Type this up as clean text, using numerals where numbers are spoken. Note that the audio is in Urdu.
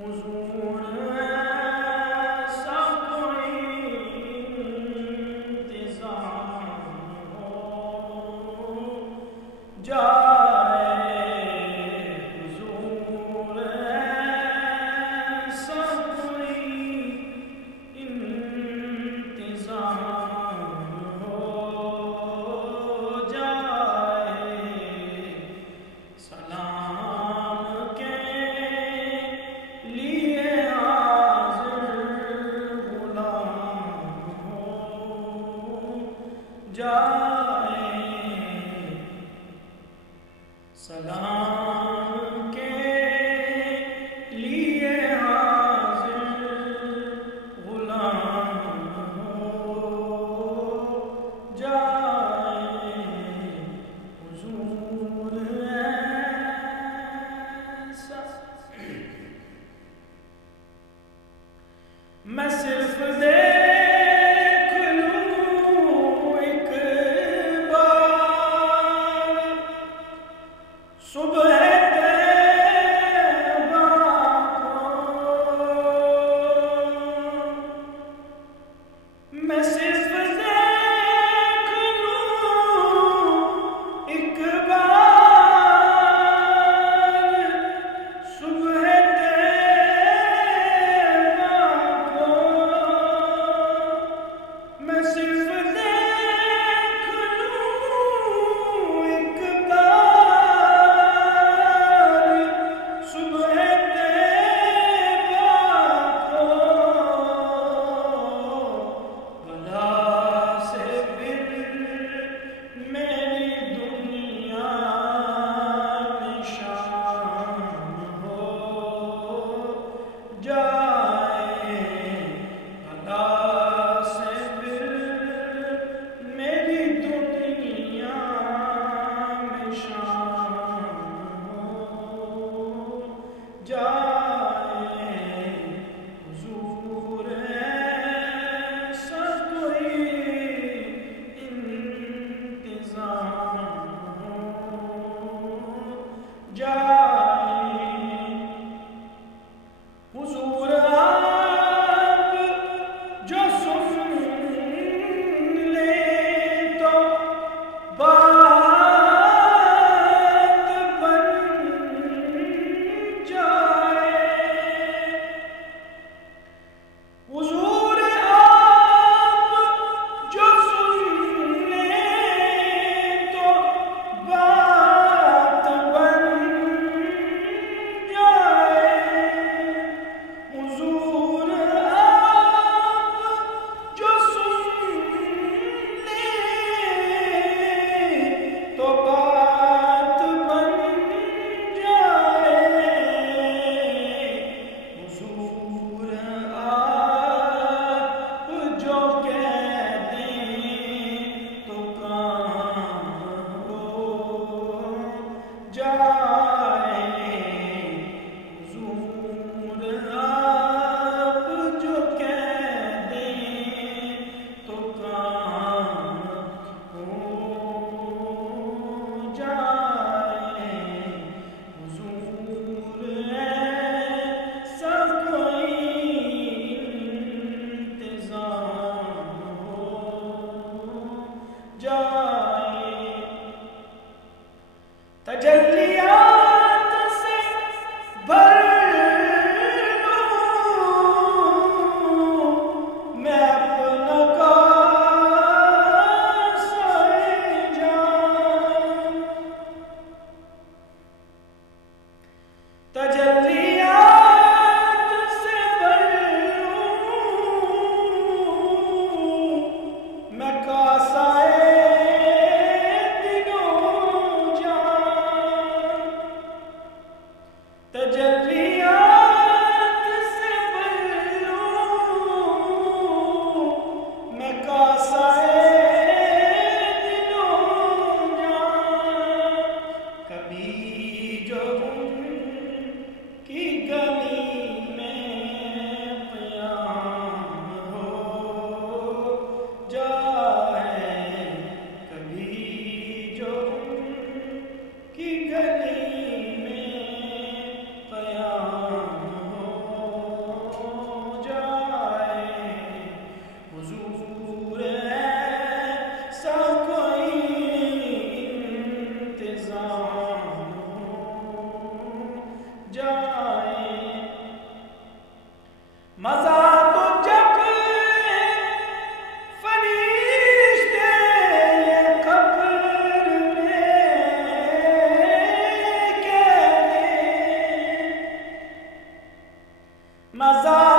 حضور ایسا کوئی انتظام ہو جائے، حضور ایسا کوئی انتظام ہو جائے، سلام کے لیے حاضر غلام ہو جائے، سلام کے لیے حاضر غلام ہو جائے، حضور ایسا میں صرف دیکھ لوں ایک بار صبح طیبہ کو، میں صرف دیکھ لوں ایک بار صبح طیبہ کو، میں صرف دیکھ لوں ایک بار صبح طیبہ کو، بھلا سے پھر میری دنیا میں شام ہو جائے، بھلا سے پھر میری دنیا میں شام ہو جائے، حضور ایسا کوئی انتظام ہو جائے، حضور آپ جو سن لیں تو بات بن جائے، حضور آپ جو سن لیں تو بات بن جائے، حضور آپ جو سن لیں تو بات بن جائے، حضور آپ جو کہہ دیں تو کام ہو جائے، حضور آپ جو کہہ دیں تو کام ہو جائے، حضور ایسا کوئی انتظام ہو جائے، تجلیات سے بھر لوں میں اپنا کاسہ جان، تجلیات سے بھر لوں میں کاسہ دل و جان، تجلیات سے بھر لوں میں کاسہ دل و جان، کبھی جو ان کی گلی میں قیام ہو جائے، کبھی جو ان کی گلی میں مزہ